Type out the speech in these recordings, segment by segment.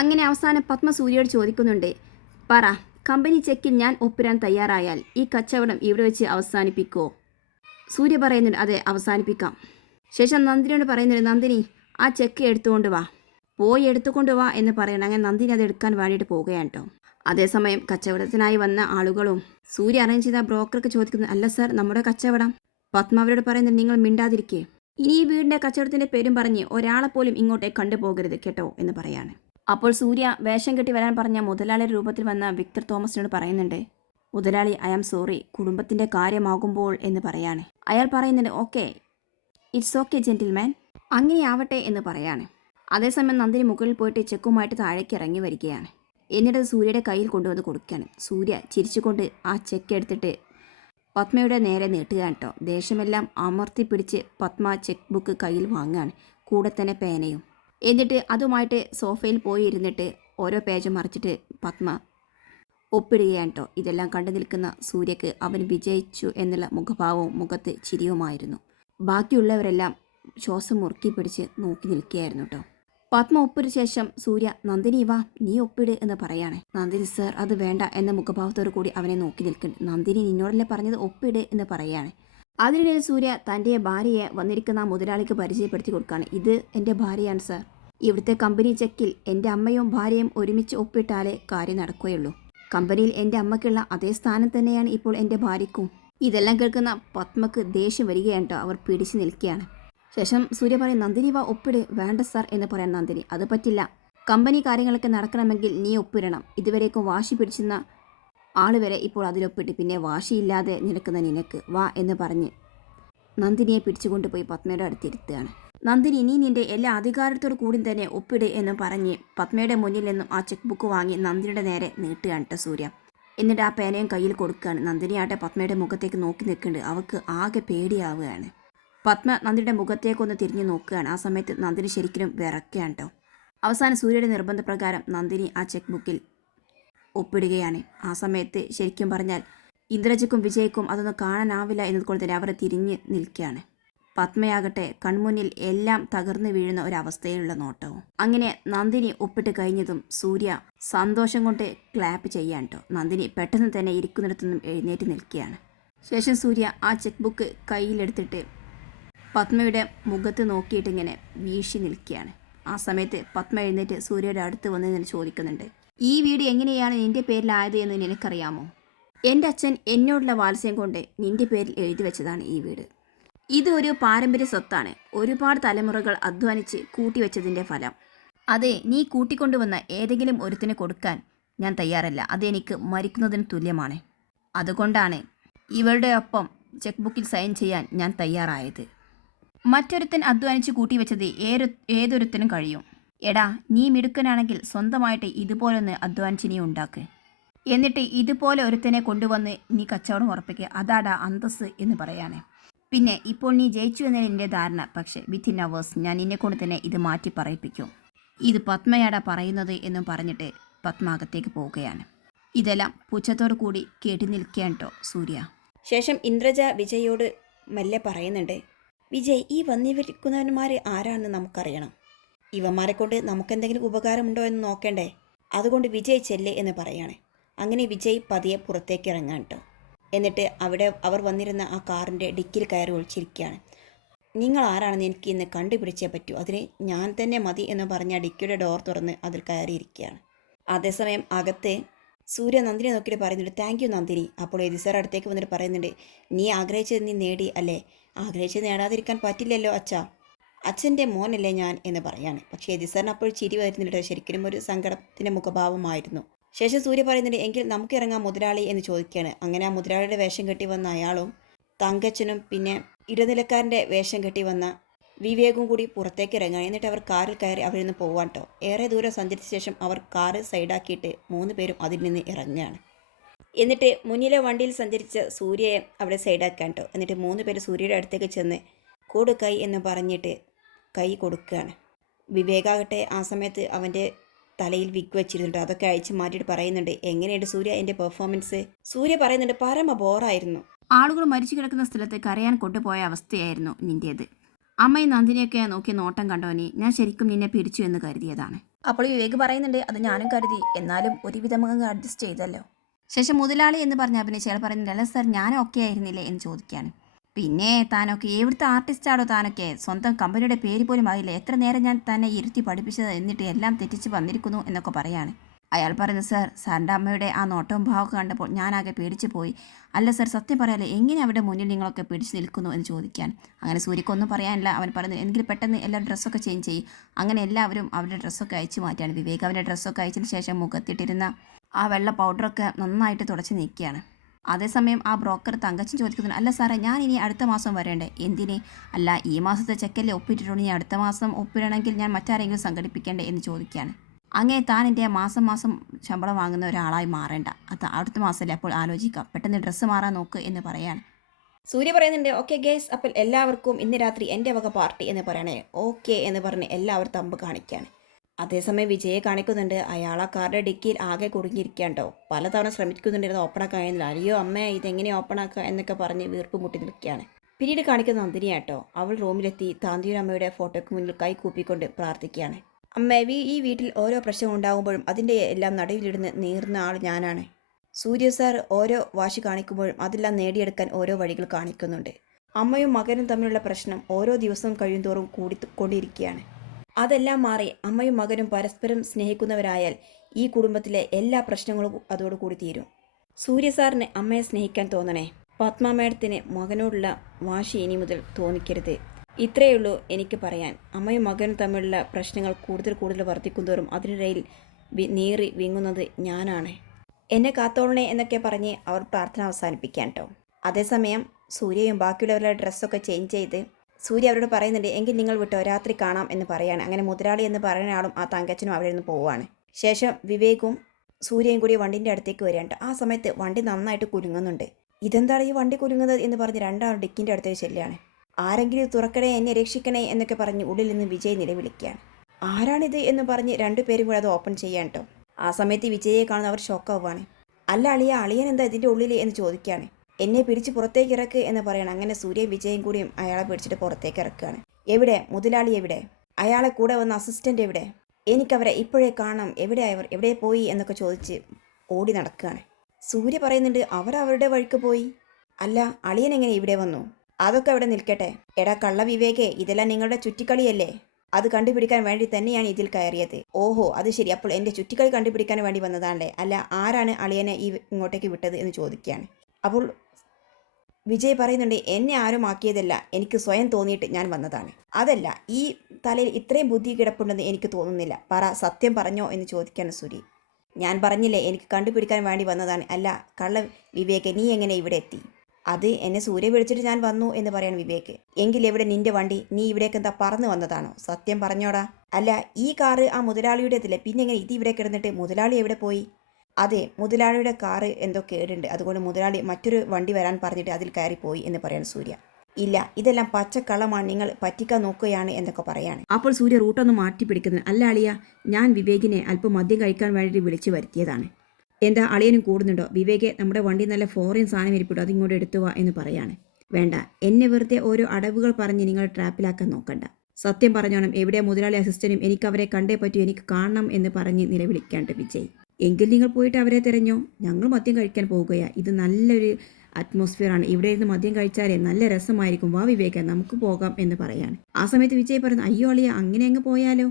അങ്ങനെ അവസാനം പത്മ സൂര്യയോട് ചോദിക്കുന്നുണ്ട് പറ കമ്പനി ചെക്കിൽ ഞാൻ ഒപ്പിടാൻ തയ്യാറായാൽ ഈ കച്ചവടം ഇവിടെ വെച്ച് അവസാനിപ്പിക്കുമോ സൂര്യ പറയുന്നുണ്ട് അതെ അവസാനിപ്പിക്കാം. ശേഷം നന്ദിനിയോട് പറയുന്നുണ്ട് നന്ദിനി ആ ചെക്ക് എടുത്തുകൊണ്ട് വാ. പോയി എടുത്തുകൊണ്ട് വാ എന്ന് പറയണം അങ്ങനെ നന്ദിനി അത് എടുക്കാൻ വേണ്ടിയിട്ട് പോവുകയാണ് കേട്ടോ. അതേസമയം കച്ചവടത്തിനായി വന്ന ആളുകളും സൂര്യ അറേഞ്ച് ചെയ്ത ബ്രോക്കർക്ക് ചോദിക്കുന്നു അല്ല സർ നമ്മുടെ കച്ചവടം? പത്മ അവരോട് പറയുന്നത് നിങ്ങൾ മിണ്ടാതിരിക്കേ. ഇനി ഈ വീടിന്റെ കച്ചവടത്തിന്റെ പേരും പറഞ്ഞ് ഒരാളെ പോലും ഇങ്ങോട്ടേ കണ്ടുപോകരുത് കേട്ടോ എന്ന് പറയാണ്. അപ്പോൾ സൂര്യ വേഷം കെട്ടി വരാൻ പറഞ്ഞ മുതലാളിയുടെ രൂപത്തിൽ വന്ന വിക്ടർ തോമസിനോട് പറയുന്നുണ്ട് മുതലാളി ഐ ആം സോറി. കുടുംബത്തിന്റെ കാര്യമാകുമ്പോൾ എന്ന് പറയാണ്. അയാൾ പറയുന്നുണ്ട് ഓക്കെ. It's okay gentleman. അങ്ങനെയാവട്ടെ എന്ന് പറയാണ്. അതേസമയം നന്ദിനി മുകളിൽ പോയിട്ട് ചെക്കുമായിട്ട് താഴേക്ക് ഇറങ്ങി വരികയാണ്. എന്നിട്ട് സൂര്യയുടെ കയ്യിൽ കൊണ്ടുവന്ന് കൊടുക്കുകയാണ്. സൂര്യ ചിരിച്ചുകൊണ്ട് ആ ചെക്ക് എടുത്തിട്ട് പത്മയുടെ നേരെ നീട്ടുകയാണ് കേട്ടോ ദേഷ്യമെല്ലാം അമർത്തി പിടിച്ച് പത്മ ചെക്ക് ബുക്ക് കയ്യിൽ വാങ്ങുകയാണ്. കൂടെ തന്നെ പേനയും. എന്നിട്ട് അതുമായിട്ട് സോഫയിൽ പോയി ഇരുന്നിട്ട് ഓരോ പേജ് മറിച്ചിട്ട് പത്മ ഒപ്പിടുകയാണ് കേട്ടോ ഇതെല്ലാം കണ്ടു നിൽക്കുന്ന സൂര്യക്ക് അവൻ വിജയിച്ചു എന്നുള്ള മുഖഭാവവും മുഖത്ത് ചിരിയുമായിരുന്നു. ബാക്കിയുള്ളവരെല്ലാം ശ്വാസം മുറുക്കി പിടിച്ച് നോക്കി നിൽക്കുകയായിരുന്നു കേട്ടോ പത്മ ഒപ്പിന് ശേഷം സൂര്യ നന്ദിനി വാ നീ ഒപ്പിട് എന്ന് പറയാണ്. നന്ദിനി സർ അത് വേണ്ട എന്ന മുഖഭാവത്തോടു കൂടി അവനെ നോക്കി നിൽക്കുന്നു. നന്ദിനി നിന്നോടല്ലേ പറഞ്ഞത് ഒപ്പിട് എന്ന് പറയാണ്. അതിനിടയിൽ സൂര്യ തന്റെ ഭാര്യയെ വന്നിരിക്കുന്ന മുതലാളിക്ക് പരിചയപ്പെടുത്തി കൊടുക്കുകയാണ്. ഇത് എന്റെ ഭാര്യയാണ് സാർ. ഇവിടുത്തെ കമ്പനി ചെക്കിൽ എന്റെ അമ്മയും ഭാര്യയും ഒരുമിച്ച് ഒപ്പിട്ടാലേ കാര്യം നടക്കുകയുള്ളൂ. കമ്പനിയിൽ എന്റെ അമ്മയ്ക്കുള്ള അതേ സ്ഥാനം തന്നെയാണ് ഇപ്പോൾ എന്റെ ഭാര്യയ്ക്കും. ഇതെല്ലാം കേൾക്കുന്ന പത്മക്ക് ദേഷ്യം വരികയാണ് അവർ പിടിച്ചു നിൽക്കുകയാണ്. ശേഷം സൂര്യ പറയും നന്ദിനി വാ ഒപ്പിട്. വേണ്ട സാർ എന്ന് പറയാൻ നന്ദിനി. അത് പറ്റില്ല. കമ്പനി കാര്യങ്ങളൊക്കെ നടക്കണമെങ്കിൽ നീ ഒപ്പിടണം. ഇതുവരേക്കും വാശി പിടിച്ചിരുന്ന ആൾ വരെ ഇപ്പോൾ അതിലൊപ്പിട്ട് പിന്നെ വാശിയില്ലാതെ നിനക്കുന്ന നിനക്ക് വാ എന്ന് പറഞ്ഞ് നന്ദിനിയെ പിടിച്ചുകൊണ്ടുപോയി പത്മയുടെ അടുത്തിരുത്തുകയാണ് നന്ദിനി നീ നിന്റെ എല്ലാ അധികാരത്തോടു കൂടി തന്നെ ഒപ്പിട് എന്ന് പറഞ്ഞ് പത്മയുടെ മുന്നിൽ നിന്നും ആ ചെക്ക് ബുക്ക് വാങ്ങി നന്ദിനിയുടെ നേരെ നീട്ടുകയാണ് കേട്ടോ സൂര്യ. എന്നിട്ട് ആ പേനയും കയ്യിൽ കൊടുക്കുകയാണ്. നന്ദിനിയാട്ടെ പത്മയുടെ മുഖത്തേക്ക് നോക്കി നിൽക്കുന്നുണ്ട്. അവൾക്ക് ആകെ പേടിയാവുകയാണ്. പത്മ നന്ദിയുടെ മുഖത്തേക്കൊന്ന് തിരിഞ്ഞു നോക്കുകയാണ്. ആ സമയത്ത് നന്ദിനി ശരിക്കും വിറക്കുകയാണ് കേട്ടോ അവസാനം സൂര്യയുടെ നിർബന്ധപ്രകാരം നന്ദിനി ആ ചെക്ക് ബുക്കിൽ ഒപ്പിടുകയാണ്. ആ സമയത്ത് ശരിക്കും പറഞ്ഞാൽ ഇന്ദ്രജിക്കും വിജയ്ക്കും അതൊന്നും കാണാനാവില്ല എന്നതുകൊണ്ട് തന്നെ അവർ തിരിഞ്ഞ് നിൽക്കുകയാണ്. പത്മയാകട്ടെ കൺമുന്നിൽ എല്ലാം തകർന്നു വീഴുന്ന ഒരവസ്ഥയിലുള്ള നോട്ടവും. അങ്ങനെ നന്ദിനി ഒപ്പിട്ട് കഴിഞ്ഞതും സൂര്യ സന്തോഷം കൊണ്ട് ക്ലാപ്പ് ചെയ്യാൻ നന്ദിനി പെട്ടെന്ന് തന്നെ ഇരിക്കുന്നിടത്തു നിന്നും എഴുന്നേറ്റ് നിൽക്കുകയാണ്. ശേഷം സൂര്യ ആ ചെക്ക് ബുക്ക് കയ്യിലെടുത്തിട്ട് പത്മയുടെ മുഖത്ത് നോക്കിയിട്ടിങ്ങനെ വീശി നിൽക്കുകയാണ്. ആ സമയത്ത് പത്മ എഴുന്നേറ്റ് സൂര്യയുടെ അടുത്ത് വന്ന് ചോദിക്കുന്നുണ്ട്. ഈ വീട് എങ്ങനെയാണ് നിന്റെ പേരിലായത് എന്ന് നിനക്കറിയാമോ? എന്റെ അച്ഛൻ എന്നോടുള്ള വാത്സ്യം കൊണ്ട് നിന്റെ പേരിൽ എഴുതി വെച്ചതാണ് ഈ വീട്. ഇതൊരു പാരമ്പര്യ സ്വത്താണ്. ഒരുപാട് തലമുറകൾ അധ്വാനിച്ച് കൂട്ടിവെച്ചതിന്റെ ഫലം. അതെ നീ കൂട്ടിക്കൊണ്ടുവന്ന ഏതെങ്കിലും ഒരുത്തിന് കൊടുക്കാൻ ഞാൻ തയ്യാറല്ല. അതെനിക്ക് മരിക്കുന്നതിന് തുല്യമാണ്. അതുകൊണ്ടാണ് ഇവളുടെ ഒപ്പം ചെക്ക് ബുക്കിൽ സൈൻ ചെയ്യാൻ ഞാൻ തയ്യാറായത്. മറ്റൊരുത്തൻ അധ്വാനിച്ച് കൂട്ടിവെച്ചത് ഏതൊ ഏതൊരുത്തനും കഴിയും. എടാ നീ മിടുക്കനാണെങ്കിൽ സ്വന്തമായിട്ട് ഇതുപോലൊന്ന് അധ്വാനിച്ച് നീ ഉണ്ടാക്ക് എന്നിട്ട് ഇതുപോലെ ഒരുത്തനെ കൊണ്ടുവന്ന് നീ കച്ചവടം ഉറപ്പിക്കുക അതാടാ അന്തസ് എന്ന് പറയാണ്. പിന്നെ ഇപ്പോൾ നീ ജയിച്ചു എന്നതിന് എന്റെ ധാരണ. പക്ഷേ വിത്തിൻ അവേഴ്സ് ഞാൻ നിന്നെ കൊണ്ട് തന്നെ ഇത് മാറ്റി പറയിപ്പിക്കും. ഇത് പത്മയാടാ പറയുന്നത് എന്നും പറഞ്ഞിട്ട് പത്മ അകത്തേക്ക് പോവുകയാണ്. ഇതെല്ലാം പുച്ഛത്തോടു കൂടി കേട്ടി നിൽക്കുകയാണ് കേട്ടോ സൂര്യ. ശേഷം ഇന്ദ്രജ വിജയോട് മെല്ലെ പറയുന്നുണ്ട് വിജയ് ഈ വന്നിരിക്കുന്നവന്മാർ ആരാണെന്ന് നമുക്കറിയണം. ഇവന്മാരെ കൊണ്ട് നമുക്കെന്തെങ്കിലും ഉപകാരമുണ്ടോ എന്ന് നോക്കണ്ടേ? അതുകൊണ്ട് വിജയ് ചെല്ല് എന്ന് പറയാണ്. അങ്ങനെ വിജയ് പതിയെ പുറത്തേക്ക് ഇറങ്ങാൻ കേട്ടോ എന്നിട്ട് അവിടെ അവർ വന്നിരുന്ന ആ കാറിന്റെ ഡിക്കിൽ കയറി ഒളിച്ചിരിക്കുകയാണ്. നിങ്ങൾ ആരാണെന്ന് എനിക്ക് ഇന്ന് കണ്ടുപിടിച്ചേ പറ്റൂ. അതിന് ഞാൻ തന്നെ മതി എന്ന് പറഞ്ഞ ഡിക്കിയുടെ ഡോർ തുറന്ന് അതിൽ കയറിയിരിക്കുകയാണ്. അതേസമയം അകത്ത് സൂര്യ നന്ദിനി നോക്കിയിട്ട് പറയുന്നുണ്ട് താങ്ക് യു നന്ദിനി. അപ്പോൾ എതിസാർ അടുത്തേക്ക് വന്നിട്ട് പറയുന്നുണ്ട് നീ ആഗ്രഹിച്ചത് നീ നേടി അല്ലേ? ആഗ്രഹിച്ചത് നേടാതിരിക്കാൻ പറ്റില്ലല്ലോ അച്ഛാ. അച്ഛന്റെ മോനല്ലേ ഞാൻ എന്ന് പറയാണ്. പക്ഷേ ദിസറിന് അപ്പോൾ ചിരി വരുന്നില്ല ശരിക്കും ഒരു സങ്കടത്തിന്റെ മുഖഭാവമായിരുന്നു. ശേഷം സൂര്യ പറയുന്നുണ്ട് എങ്കിൽ നമുക്ക് ഇറങ്ങാം മുതലാളി എന്ന് ചോദിക്കുകയാണ്. അങ്ങനെ ആ മുതലാളിയുടെ വേഷം കെട്ടി വന്ന അയാളും തങ്കച്ചനും പിന്നെ ഇടനിലക്കാരന്റെ വേഷം കെട്ടി വന്ന വിവേകും കൂടി പുറത്തേക്ക് ഇറങ്ങുക എന്നിട്ട് അവർ കാറിൽ കയറി അവരിൽ നിന്ന് പോകാൻ കേട്ടോ. ഏറെ ദൂരം സഞ്ചരിച്ച ശേഷം അവർ കാറ് സൈഡാക്കിയിട്ട് മൂന്ന് പേരും അതിൽ നിന്ന് ഇറങ്ങുകയാണ്. എന്നിട്ട് മുന്നിലെ വണ്ടിയിൽ സഞ്ചരിച്ച സൂര്യയെ അവിടെ സൈഡാക്കാൻ കേട്ടോ. എന്നിട്ട് മൂന്ന് പേര് സൂര്യയുടെ അടുത്തേക്ക് ചെന്ന് കൂടുക്കായി എന്ന് പറഞ്ഞിട്ട് കൈ കൊടുക്കുകയാണ്. വിവേകാകട്ടെ ആ സമയത്ത് അവന്റെ തലയിൽ വിഗ് വെച്ചിരുന്നുണ്ട്. അതൊക്കെ അയച്ച് മാറ്റിയിട്ട് പറയുന്നുണ്ട്. എങ്ങനെയുണ്ട് സൂര്യ? എന്റെ പെർഫോമൻസ് സൂര്യ പറയുന്നുണ്ട് പരമ ബോറായിരുന്നു. ആളുകൾ മരിച്ചു കിടക്കുന്ന സ്ഥലത്ത് കരയാൻ കൊണ്ടുപോയ അവസ്ഥയായിരുന്നു നിന്റേത് അമ്മയും നന്ദിനിയൊക്കെ നോക്കി നോട്ടം കണ്ടോനെ ഞാൻ ശരിക്കും നിന്നെ പിടിച്ചു എന്ന് കരുതിയതാണ്. അപ്പോൾ വിവേക് പറയുന്നുണ്ട് അത് ഞാനും കരുതി. എന്നാലും ഒരുവിധം അങ്ങ് അഡ്ജസ്റ്റ് ചെയ്തല്ലോ. ശേഷം മുതലാളി എന്ന് പറഞ്ഞ അഭിനയിച്ച അയാൾ പറയുന്നുണ്ട് അല്ല സർ ഞാൻ ഓക്കെ ആയിരുന്നില്ലേ? എന്ന് ചോദിക്കുകയാണ്. പിന്നെ താനൊക്കെ എവിടുത്തെ ആർട്ടിസ്റ്റാണോ താനൊക്കെ സ്വന്തം കമ്പനിയുടെ പേര് പോലും അറിയില്ല. എത്ര നേരം ഞാൻ തന്നെ ഇരുത്തി പഠിപ്പിച്ചത് എന്നിട്ട് എല്ലാം തെറ്റിച്ച് വന്നിരിക്കുന്നു എന്നൊക്കെ പറയാണ്. അയാൾ പറയുന്നത് സർ സാറിന്റെ അമ്മയുടെ ആ നോട്ടവും ഭാവമൊക്കെ കണ്ടപ്പോൾ ഞാനാകെ പേടിച്ചു പോയി. അല്ല സർ സത്യം പറയാലേ എങ്ങനെ അവരുടെ മുന്നിൽ നിങ്ങളൊക്കെ പിടിച്ചു നിൽക്കുന്നു? എന്ന് ചോദിക്കാൻ. അങ്ങനെ സൂര്യക്കൊന്നും പറയാനില്ല. അവൻ പറയുന്നത് എങ്കിലും പെട്ടെന്ന് എല്ലാ ഡ്രസ്സൊക്കെ ചേഞ്ച് ചെയ്യും. അങ്ങനെ എല്ലാവരും അവരുടെ ഡ്രസ്സൊക്കെ അയച്ചു മാറ്റിയാണ് വിവേക് അവന്റെ ഡ്രസ്സൊക്കെ അയച്ചതിന് ശേഷം മുഖത്തിട്ടിരുന്ന ആ വെള്ള പൗഡറൊക്കെ നന്നായിട്ട് തുടച്ച് നീക്കിയാണ് അതേസമയം ആ ബ്രോക്കർ തങ്കച്ചൻ ചോദിക്കുന്നു അല്ല സാറേ ഞാൻ ഇനി അടുത്ത മാസം വരേണ്ടേ? എന്തിനെ? അല്ല ഈ മാസത്തെ ചെക്കല്ലേ ഒപ്പിട്ടിട്ടുണ്ട് ഇനി അടുത്ത മാസം ഒപ്പിടണമെങ്കിൽ ഞാൻ മറ്റാരെങ്കിലും സംഘടിപ്പിക്കേണ്ടേ? എന്ന് ചോദിക്കുകയാണ്. അങ്ങനെ താൻ എന്റെ മാസം മാസം ശമ്പളം വാങ്ങുന്ന ഒരാളായി മാറേണ്ട. അത് അടുത്ത മാസമല്ലേ അപ്പോൾ ആലോചിക്കാം. പെട്ടെന്ന് ഡ്രസ്സ് മാറാൻ നോക്ക് എന്ന് പറയാണ്. സൂര്യ പറയുന്നുണ്ട് ഓക്കെ ഗേസ് അപ്പോൾ എല്ലാവർക്കും ഇന്ന് രാത്രി എന്റെ വക പാർട്ടി എന്ന് പറയണേ. ഓക്കെ എന്ന് പറഞ്ഞ് എല്ലാവരും തമ്പ് കാണിക്കുകയാണ്. അതേസമയം വിജയെ കാണിക്കുന്നുണ്ട്. അയാൾ ആ കാറിന്റെ ഡിക്കിയിൽ ആകെ കുടുങ്ങിയിരിക്കാണ്ടോ പലതവണ ശ്രമിക്കുന്നുണ്ട് ഇത് ഓപ്പൺ ആക്കാൻ അയ്യോ അമ്മേ ഇതെങ്ങനെ ഓപ്പൺ ആക്കുക എന്നൊക്കെ പറഞ്ഞ് വീർപ്പ് മുട്ടി നിൽക്കുകയാണ്. പിന്നീട് കാണിക്കുന്ന നന്ദിനിയാട്ടോ അവൾ റൂമിലെത്തി താന്തിയൂർ അമ്മയുടെ ഫോട്ടോയ്ക്ക് മുന്നിൽ കൈ കൂപ്പിക്കൊണ്ട് പ്രാർത്ഥിക്കുകയാണ്. അമ്മ ഈ വീട്ടിൽ ഓരോ പ്രശ്നം ഉണ്ടാകുമ്പോഴും അതിന്റെ എല്ലാം നടുവിലിടുന്ന് നീർന്ന ആൾ ഞാനാണ്. സൂര്യ സാർ ഓരോ വാശി കാണിക്കുമ്പോഴും അതെല്ലാം നേടിയെടുക്കാൻ ഓരോ വഴികൾ കാണിക്കുന്നുണ്ട്. അമ്മയും മകനും തമ്മിലുള്ള പ്രശ്നം ഓരോ ദിവസവും കഴിയുന്തോറും കൂടി കൊണ്ടിരിക്കുകയാണ്. അതെല്ലാം മാറി അമ്മയും മകനും പരസ്പരം സ്നേഹിക്കുന്നവരായാൽ ഈ കുടുംബത്തിലെ എല്ലാ പ്രശ്നങ്ങളും അതോടുകൂടി തീരും. സൂര്യ സാറിന് അമ്മയെ സ്നേഹിക്കാൻ തോന്നണേ. പത്മ മേഡത്തിന് മകനോടുള്ള വാശി ഇനി മുതൽ തോന്നിക്കരുത്. ഇത്രയേ ഉള്ളൂ എനിക്ക് പറയാൻ. അമ്മയും മകനും തമ്മിലുള്ള പ്രശ്നങ്ങൾ കൂടുതൽ കൂടുതൽ വർദ്ധിക്കുന്തോറും അതിനിടയിൽ നീറി വിങ്ങുന്നത് ഞാനാണ്. എന്നെ കാത്തോളണേ എന്നൊക്കെ പറഞ്ഞ് അവർ പ്രാർത്ഥന അവസാനിപ്പിക്കാൻ കേട്ടോ അതേസമയം സൂര്യയും ബാക്കിയുള്ളവരുടെ ഡ്രസ്സൊക്കെ ചേഞ്ച് ചെയ്ത് സൂര്യ അവരോട് പറയുന്നുണ്ട് എങ്കിൽ നിങ്ങൾ വിട്ടോ രാത്രി കാണാം എന്ന് പറയാണ്. അങ്ങനെ മുതലാളി എന്ന് പറയുന്ന ആളും ആ തങ്കച്ചനും അവിടെ നിന്ന് പോവുകയാണ്. ശേഷം വിവേകും സൂര്യയും കൂടി വണ്ടിന്റെ അടുത്തേക്ക് വരികയാണ്. ആ സമയത്ത് വണ്ടി നന്നായിട്ട് കുലുങ്ങുന്നുണ്ട്. ഇതെന്താണ് ഈ വണ്ടി കുലുങ്ങുന്നത്? എന്ന് പറഞ്ഞ് രണ്ടാളും ഡിക്കിന്റെ അടുത്തേക്ക് ചെല്ലുകയാണ്. ആരെങ്കിലും തുറക്കണേ എന്നെ രക്ഷിക്കണേ എന്നൊക്കെ പറഞ്ഞ് ഉള്ളിൽ നിന്ന് വിജയ് നിലവിളിക്കുകയാണ്. ആരാണിത്? എന്ന് പറഞ്ഞ് രണ്ടുപേരും കൂടെ അത് ഓപ്പൺ ചെയ്യാൻ കേട്ടോ. ആ സമയത്ത് വിജയെ കാണുന്ന അവർ ഷോക്കാവുകയാണ്. അല്ല അളിയ അളിയൻ എന്താ ഇതിന്റെ ഉള്ളിൽ എന്ന് ചോദിക്കുകയാണ്. എന്നെ പിടിച്ച് പുറത്തേക്ക് ഇറക്ക് എന്ന് പറയണം. അങ്ങനെ സൂര്യ വിജയും കൂടിയും അയാളെ പിടിച്ചിട്ട് പുറത്തേക്ക് ഇറക്കുകയാണ്. എവിടെ? മുതലാളി എവിടെ? അയാളെ കൂടെ വന്ന അസിസ്റ്റന്റ് എവിടെ? എനിക്കവരെ ഇപ്പോഴേ കാണാം എവിടെ അവർ? എവിടെ പോയി? എന്നൊക്കെ ചോദിച്ച് ഓടി നടക്കുകയാണ്. സൂര്യ പറയുന്നുണ്ട് അവർ അവരുടെ വഴിക്ക് പോയി. അല്ല അളിയൻ എങ്ങനെ ഇവിടെ വന്നു? അതൊക്കെ അവിടെ നിൽക്കട്ടെ. എടാ കള്ള വിവേകേ ഇതെല്ലാം നിങ്ങളുടെ ചുറ്റിക്കളിയല്ലേ? അത് കണ്ടുപിടിക്കാൻ വേണ്ടി തന്നെയാണ് ഇതിൽ കയറിയത്. ഓഹോ അത് ശരി. അപ്പോൾ എന്റെ ചുറ്റിക്കളി കണ്ടുപിടിക്കാൻ വേണ്ടി വന്നതാണല്ലേ? അല്ല ആരാണ് അളിയനെ ഈ ഇങ്ങോട്ടേക്ക് വിട്ടത് എന്ന് ചോദിക്കുകയാണ്. അപ്പോൾ വിജയ് പറയുന്നുണ്ട് എന്നെ ആരും ആക്കിയതല്ല. എനിക്ക് സ്വയം തോന്നിയിട്ട് ഞാൻ വന്നതാണ്. അതല്ല ഈ തലയിൽ ഇത്രയും ബുദ്ധി കിടപ്പുണ്ടെന്ന് എനിക്ക് തോന്നുന്നില്ല. പറ സത്യം പറഞ്ഞോ എന്ന് ചോദിക്കാണ് സുരി. ഞാൻ പറഞ്ഞില്ലേ എനിക്ക് കണ്ടുപിടിക്കാൻ വേണ്ടി വന്നതാണ്. അല്ല കള്ള വിവേക് നീ എങ്ങനെ ഇവിടെ എത്തി? അത് എന്നെ സൂര്യ വിളിച്ചിട്ട് ഞാൻ വന്നു എന്ന് പറയാൻ വിവേക്. എങ്കിൽ എവിടെ നിന്റെ വണ്ടി? നീ ഇവിടേക്ക് എന്താ പറന്നു വന്നതാണോ? സത്യം പറഞ്ഞോടാ. അല്ല ഈ കാറ് ആ മുതലാളിയുടേതില്ലേ പിന്നെ എങ്ങനെ ഇത് ഇവിടെ കിടന്നിട്ട് മുതലാളി എവിടെ പോയി? അതെ മുതലാളിയുടെ കാറ് എന്തോ കേടുണ്ട്. അതുകൊണ്ട് മുതലാളി മറ്റൊരു വണ്ടി വരാൻ പറഞ്ഞിട്ട് അതിൽ കയറിപ്പോയി എന്ന് പറയാൻ സൂര്യ. ഇല്ല ഇതെല്ലാം പച്ചക്കള്ളമാണ്. നിങ്ങൾ പറ്റിക്കാൻ നോക്കുകയാണ് എന്നൊക്കെ പറയാണ്. അപ്പോൾ സൂര്യ റൂട്ടൊന്ന് മാറ്റി പിടിക്കുന്നത്. അല്ല അളിയ ഞാൻ വിവേകിനെ അല്പം മദ്യം കഴിക്കാൻ വേണ്ടി വിളിച്ചു വരുത്തിയതാണ്. എന്താ അളിയനും കൂടുന്നുണ്ടോ? വിവേകെ നമ്മുടെ വണ്ടി നല്ല ഫോറിൻ സാധനം ഇരിപ്പിട്ടു അതിങ്ങോട്ട് എടുത്തു വാ എന്ന് പറയാണ്. വേണ്ട എന്നെ വെറുതെ ഓരോ അടവുകൾ പറഞ്ഞ് നിങ്ങൾ ട്രാപ്പിലാക്കാൻ നോക്കണ്ട. സത്യം പറഞ്ഞോണം എവിടെ മുതലാളി അസിസ്റ്റന്റും എനിക്ക് അവരെ കണ്ടേ പറ്റൂ. എനിക്ക് കാണണം എന്ന് പറഞ്ഞ് നിലവിളിക്കാണ്ട് വിജയ്. എങ്കിൽ നിങ്ങൾ പോയിട്ട് അവരെ തിരഞ്ഞോ. ഞങ്ങൾ മദ്യം കഴിക്കാൻ പോവുകയാണ് ഇത് നല്ലൊരു അറ്റ്മോസ്ഫിയർ ആണ്. ഇവിടെ ഇരുന്ന് മദ്യം കഴിച്ചാലേ നല്ല രസമായിരിക്കും. വാ വിവേക നമുക്ക് പോകാം എന്ന് പറയാണ്. ആ സമയത്ത് വിജയ് പറഞ്ഞു അയ്യോ അളിയ അങ്ങനെ അങ്ങ് പോയാലോ?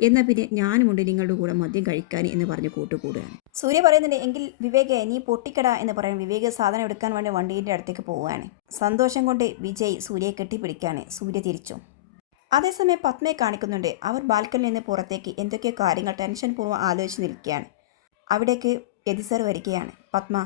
എന്നാൽ പിന്നെ ഞാനുമുണ്ട് നിങ്ങളുടെ കൂടെ മദ്യം കഴിക്കാൻ എന്ന് പറഞ്ഞ് കൂട്ടുകൂടുകയാണ്. സൂര്യ പറയുന്നുണ്ട് എങ്കിൽ വിവേകെ നീ പൊട്ടിക്കട എന്ന് പറയാൻ വിവേക സാധനം എടുക്കാൻ വേണ്ടി വണ്ടീന്റെ അടുത്തേക്ക് പോവുകയാണ്. സന്തോഷം കൊണ്ട് വിജയ് സൂര്യയെ കെട്ടിപ്പിടിക്കുകയാണ് സൂര്യ തിരിച്ചു. അതേസമയം പത്മയെ കാണിക്കുന്നുണ്ട്. അവർ ബാൽക്കണിയിൽ നിന്ന് പുറത്തേക്ക് എന്തൊക്കെയോ കാര്യങ്ങൾ ടെൻഷൻ പൂർവം ആലോചിച്ച് നിൽക്കുകയാണ്. അവിടേക്ക് എതിസർ വരികയാണ്. പത്മ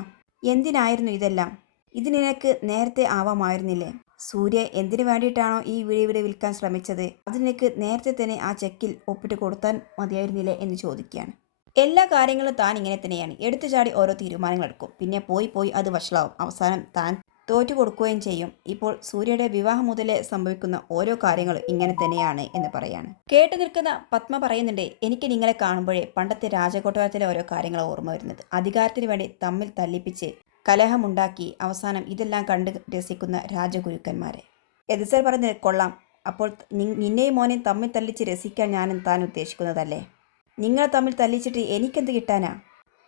എന്തിനായിരുന്നു ഇതെല്ലാം? ഇത് നിനക്ക് നേരത്തെ ആവാമായിരുന്നില്ലേ? സൂര്യ എന്തിനു വേണ്ടിയിട്ടാണോ ഈ വീട് ഇവിടെ വിൽക്കാൻ ശ്രമിച്ചത്? അത് നിനക്ക് നേരത്തെ തന്നെ ആ ചെക്കിൽ ഒപ്പിട്ട് കൊടുത്താൻ മതിയായിരുന്നില്ലേ എന്ന് ചോദിക്കുകയാണ്. എല്ലാ കാര്യങ്ങളും താൻ ഇങ്ങനെ തന്നെയാണ്. എടുത്തു ചാടി ഓരോ തീരുമാനങ്ങൾ എടുക്കും. പിന്നെ പോയി പോയി അത് വഷളാവും. അവസാനം താൻ തോറ്റു കൊടുക്കുകയും ചെയ്യും. ഇപ്പോൾ സൂര്യയുടെ വിവാഹം മുതലേ സംഭവിക്കുന്ന ഓരോ കാര്യങ്ങളും ഇങ്ങനെ തന്നെയാണ് എന്ന് പറയാണ്. കേട്ടു നിൽക്കുന്ന പത്മ പറയുന്നുണ്ട് എനിക്ക് നിങ്ങളെ കാണുമ്പോഴേ പണ്ടത്തെ രാജകൊട്ടാരത്തിലെ ഓരോ കാര്യങ്ങൾ ഓർമ്മ വരുന്നത്. അധികാരത്തിന് വേണ്ടി തമ്മിൽ തല്ലിപ്പിച്ച് കലഹമുണ്ടാക്കി അവസാനം ഇതെല്ലാം കണ്ട് രസിക്കുന്ന രാജഗുരുക്കന്മാരെ. എതിസർ പറഞ്ഞ് കൊള്ളാം. അപ്പോൾ നിന്നെയും മോനെയും തമ്മിൽ തല്ലിച്ച് രസിക്കാൻ ഞാനും താൻ ഉദ്ദേശിക്കുന്നതല്ലേ? നിങ്ങൾ തമ്മിൽ തല്ലിച്ചിട്ട് എനിക്കെന്ത് കിട്ടാനാ?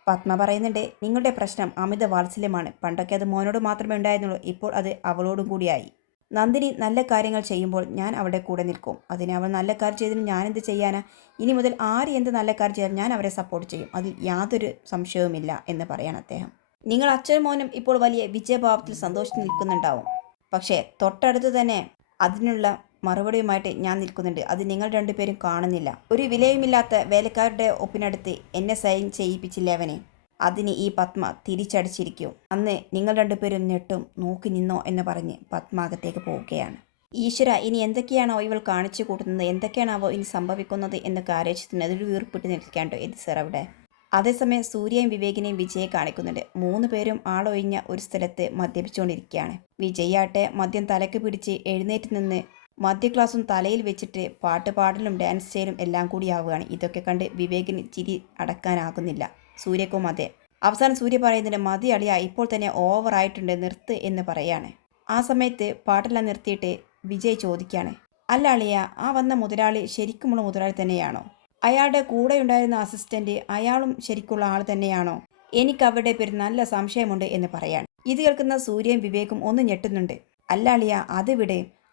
പത്മ പറയുന്നുണ്ട് നിങ്ങളുടെ പ്രശ്നം അമിത വാത്സല്യമാണ്. പണ്ടൊക്കെ അത് മോനോട് മാത്രമേ ഉണ്ടായിരുന്നുള്ളൂ. ഇപ്പോൾ അത് അവളോടും കൂടിയായി. നന്ദിനി നല്ല കാര്യങ്ങൾ ചെയ്യുമ്പോൾ ഞാൻ അവളുടെ കൂടെ നിൽക്കും. അതിന് അവൾ നല്ല കാര്യം ഞാൻ ഞാനെന്ത് ചെയ്യാനാ? ഇനി മുതൽ ആര് എന്ത് നല്ല കാര്യം ചെയ്താൽ ഞാൻ അവരെ സപ്പോർട്ട് ചെയ്യും. അതിൽ യാതൊരു സംശയവുമില്ല എന്ന് പറയാണ് അദ്ദേഹം. നിങ്ങൾ അച്ഛനും മോനും ഇപ്പോൾ വലിയ വിജയഭാവത്തിൽ സന്തോഷിച്ച് നിൽക്കുന്നുണ്ടാവും. പക്ഷേ തൊട്ടടുത്ത് തന്നെ അതിനുള്ള മറുപടിയുമായിട്ട് ഞാൻ നിൽക്കുന്നുണ്ട്. അത് നിങ്ങൾ രണ്ടുപേരും കാണുന്നില്ല. ഒരു വിലയുമില്ലാത്ത വേലക്കാരുടെ ഒപ്പിനടുത്ത് എന്നെ സൈൻ ചെയ്യിപ്പിച്ചില്ല അവനെ? അതിന് ഈ പത്മ തിരിച്ചടിച്ചിരിക്കും. അന്ന് നിങ്ങൾ രണ്ടുപേരും ഞെട്ടും നോക്കി നിന്നോ എന്ന് പറഞ്ഞ് പത്മ അകത്തേക്ക് പോവുകയാണ്. ഈശ്വര ഇനി എന്തൊക്കെയാണോ ഇവൾ കാണിച്ചു കൂട്ടുന്നത്? എന്തൊക്കെയാണാവോ ഇനി സംഭവിക്കുന്നത് എന്നൊക്കെ ആലോചിച്ചതിന് അതൊരു വീർപ്പിട്ട് നിൽക്കാണ്ടോ ഇത് സർ അവിടെ? അതേസമയം സൂര്യയും വിവേകിനെയും വിജയെ കാണിക്കുന്നുണ്ട്. മൂന്ന് പേരും ആളൊഴിഞ്ഞ ഒരു സ്ഥലത്ത് മദ്യപിച്ചുകൊണ്ടിരിക്കുകയാണ്. വിജയാട്ടെ മദ്യം തലക്ക് പിടിച്ച് എഴുന്നേറ്റ് നിന്ന് മദ്യ ക്ലാസ്സും തലയിൽ വെച്ചിട്ട് പാട്ട് പാടലും ഡാൻസ് ചെയ്യലും എല്ലാം കൂടി ആവുകയാണ്. ഇതൊക്കെ കണ്ട് വിവേകിന് ചിരി അടക്കാനാകുന്നില്ല. സൂര്യക്കും അതെ അവസാനം സൂര്യ പറയുന്നതിന് മതി അളിയ ഇപ്പോൾ തന്നെ ഓവറായിട്ടുണ്ട് നിർത്ത് എന്ന് പറയാണ്. ആ സമയത്ത് പാട്ടെല്ലാം നിർത്തിയിട്ട് വിജയ് ചോദിക്കുകയാണ് അല്ല അളിയ ആ വന്ന മുതലാളി ശരിക്കുമുള്ള മുതലാളി തന്നെയാണോ? അയാളുടെ കൂടെ ഉണ്ടായിരുന്ന അസിസ്റ്റന്റ് അയാളും ശരിക്കുള്ള ആൾ തന്നെയാണോ? എനിക്ക് അവരുടെ പേര് നല്ല സംശയമുണ്ട് എന്ന് പറയാണ്. ഇത് കേൾക്കുന്ന സൂര്യയും വിവേകും ഒന്ന് ഞെട്ടുന്നുണ്ട്. അല്ല അളിയ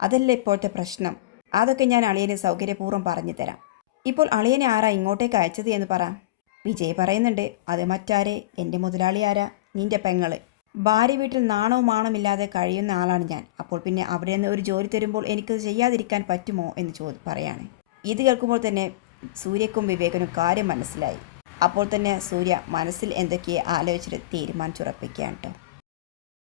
അതല്ല ഇപ്പോഴത്തെ പ്രശ്നം? അതൊക്കെ ഞാൻ അളിയനെ സൗകര്യപൂർവം പറഞ്ഞു തരാം. ഇപ്പോൾ അളിയനെ ആരാ ഇങ്ങോട്ടേക്ക് അയച്ചത് എന്ന് പറ. വിജയ് പറയുന്നുണ്ട് അത് മറ്റാരെ? എന്റെ മുതലാളി ആരാ? നിന്റെ പെങ്ങൾ. ഭാര്യ വീട്ടിൽ നാണവും മാണമില്ലാതെ കഴിയുന്ന ആളാണ് ഞാൻ. അപ്പോൾ പിന്നെ അവിടെ നിന്ന് ഒരു ജോലി തരുമ്പോൾ എനിക്കത് ചെയ്യാതിരിക്കാൻ പറ്റുമോ എന്ന് ചോദി പറയാണ്. ഇത് കേൾക്കുമ്പോൾ തന്നെ സൂര്യക്കും വിവേകനും കാര്യം മനസ്സിലായി. അപ്പോൾ തന്നെ സൂര്യ മനസ്സിൽ എന്തൊക്കെയെ ആലോചിച്ചിട്ട് തീരുമാനിച്ചുറപ്പിക്കുകയാണ് കേട്ടോ